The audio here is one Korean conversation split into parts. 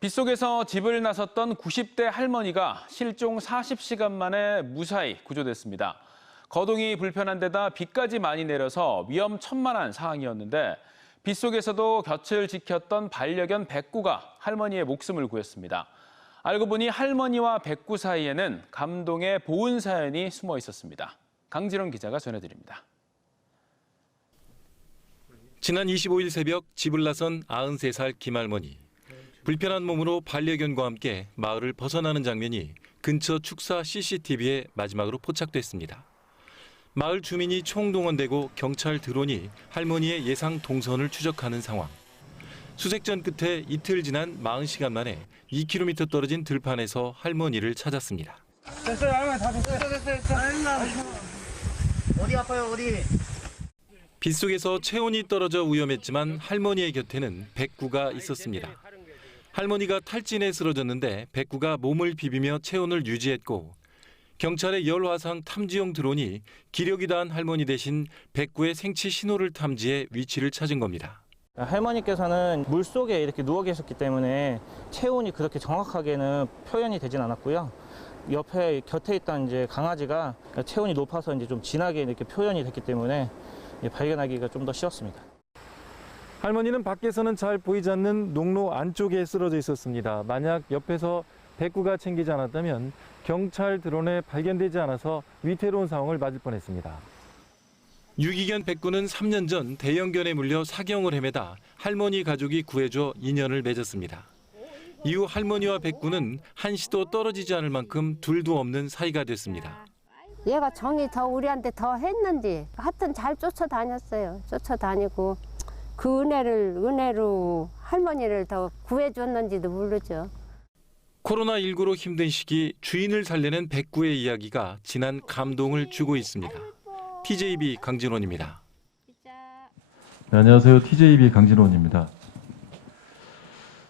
빗속에서 집을 나섰던 90대 할머니가 실종 40시간 만에 무사히 구조됐습니다. 거동이 불편한 데다 비까지 많이 내려서 위험천만한 상황이었는데 빗속에서도 곁을 지켰던 반려견 백구가 할머니의 목숨을 구했습니다. 알고 보니 할머니와 백구 사이에는 감동의 보은 사연이 숨어 있었습니다. 강진원 기자가 전해드립니다. 지난 25일 새벽 집을 나선 93살 김할머니. 불편한 몸으로 반려견과 함께 마을을 벗어나는 장면이 근처 축사 CCTV에 마지막으로 포착됐습니다. 마을 주민이 총동원되고 경찰 드론이 할머니의 예상 동선을 추적하는 상황. 수색전 끝에 이틀 지난 40시간 만에 2km 떨어진 들판에서 할머니를 찾았습니다. 됐어요. 다 됐어요. 어디 아파요, 어디? 빗속에서 체온이 떨어져 위험했지만 할머니의 곁에는 백구가 있었습니다. 할머니가 탈진해 쓰러졌는데 백구가 몸을 비비며 체온을 유지했고 경찰의 열화상 탐지용 드론이 기력이 다한 할머니 대신 백구의 생체 신호를 탐지해 위치를 찾은 겁니다. 할머니께서는 물속에 이렇게 누워 계셨기 때문에 체온이 그렇게 정확하게는 표현이 되진 않았고요. 옆에 곁에 있던 이제 강아지가 체온이 높아서 이제 좀 진하게 이렇게 표현이 됐기 때문에 발견하기가 좀 더 쉬웠습니다. 할머니는 밖에서는 잘 보이지 않는 농로 안쪽에 쓰러져 있었습니다. 만약 옆에서 백구가 챙기지 않았다면 경찰 드론에 발견되지 않아서 위태로운 상황을 맞을 뻔했습니다. 유기견 백구는 3년 전 대형견에 물려 사경을 헤매다 할머니 가족이 구해줘 인연을 맺었습니다. 이후 할머니와 백구는 한시도 떨어지지 않을 만큼 둘도 없는 사이가 됐습니다. 얘가 정이 더 우리한테 더 했는지 하여튼 잘 쫓아다녔어요. 쫓아다니고 그 은혜로 할머니를 더 구해줬는지도 모르죠. 코로나19로 힘든 시기 주인을 살리는 백구의 이야기가 지난 감동을 주고 있습니다. TJB 강진원입니다. 네, 안녕하세요. TJB 강진원입니다.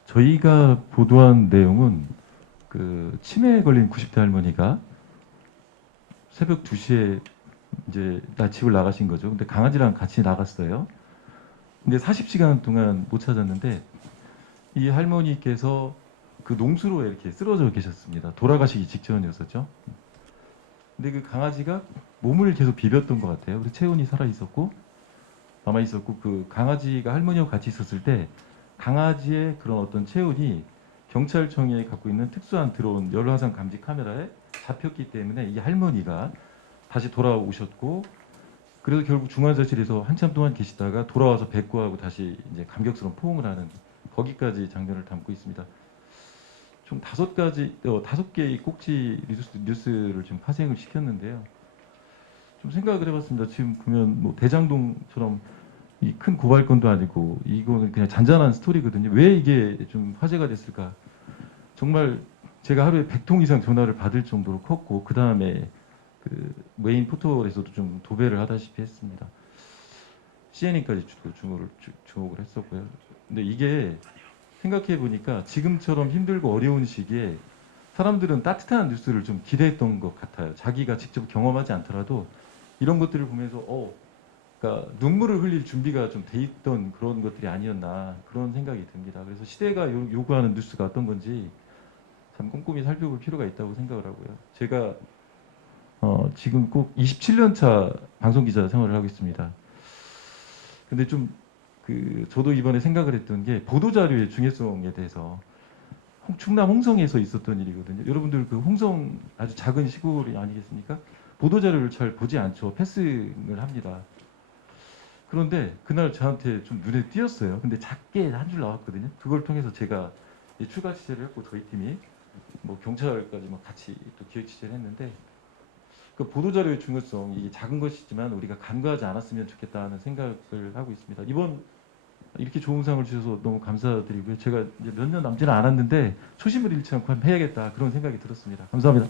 저희가 보도한 내용은 치매에 걸린 90대 할머니가 새벽 2시에 이제 집을 나가신 거죠. 근데 강아지랑 같이 나갔어요. 근데 40시간 동안 못 찾았는데 이 할머니께서 그 농수로에 이렇게 쓰러져 계셨습니다. 돌아가시기 직전이었었죠. 근데 그 강아지가 몸을 계속 비볐던 것 같아요. 그래서 체온이 살아 있었고 남아 있었고 그 강아지가 할머니와 같이 있었을 때 강아지의 그런 어떤 체온이 경찰청에 갖고 있는 특수한 드론 열화상 감지 카메라에 잡혔기 때문에 이 할머니가 다시 돌아오셨고 그래서 결국 중환자실에서 한참 동안 계시다가 돌아와서 백구하고 다시 이제 감격스러운 포옹을 하는 거기까지 장면을 담고 있습니다. 좀 5개의 꼭지 뉴스를 좀 파생을 시켰는데요. 좀 생각을 해봤습니다. 지금 보면 뭐 대장동처럼 이 큰 고발건도 아니고 이거는 그냥 잔잔한 스토리거든요. 왜 이게 좀 화제가 됐을까? 정말 제가 하루에 100통 이상 전화를 받을 정도로 컸고 그 다음에 그 메인 포털에서도 좀 도배를 하다시피 했습니다. CNN까지 주목을 했었고요. 근데 이게 생각해 보니까 지금처럼 힘들고 어려운 시기에 사람들은 따뜻한 뉴스를 좀 기대했던 것 같아요. 자기가 직접 경험하지 않더라도 이런 것들을 보면서 그러니까 눈물을 흘릴 준비가 좀 돼 있던 그런 것들이 아니었나 그런 생각이 듭니다. 그래서 시대가 요구하는 뉴스가 어떤 건지 참 꼼꼼히 살펴볼 필요가 있다고 생각을 하고요. 제가 지금 꼭 27년 차 방송기자 생활을 하고 있습니다. 근데 좀 저도 이번에 생각을 했던 게 보도자료의 중요성에 대해서 충남 홍성에서 있었던 일이거든요. 여러분들 그 홍성 아주 작은 시골이 아니겠습니까? 보도자료를 잘 보지 않죠. 패싱을 합니다. 그런데 그날 저한테 좀 눈에 띄었어요. 근데 작게 한 줄 나왔거든요. 그걸 통해서 제가 추가 취재를 했고 저희 팀이 뭐 경찰까지 같이 또 기획 취재를 했는데 그 보도자료의 중요성, 이게 작은 것이지만 우리가 간과하지 않았으면 좋겠다는 생각을 하고 있습니다. 이번 이렇게 좋은 상을 주셔서 너무 감사드리고요. 제가 이제 몇 년 남지는 않았는데 초심을 잃지 않고 한번 해야겠다 그런 생각이 들었습니다. 감사합니다.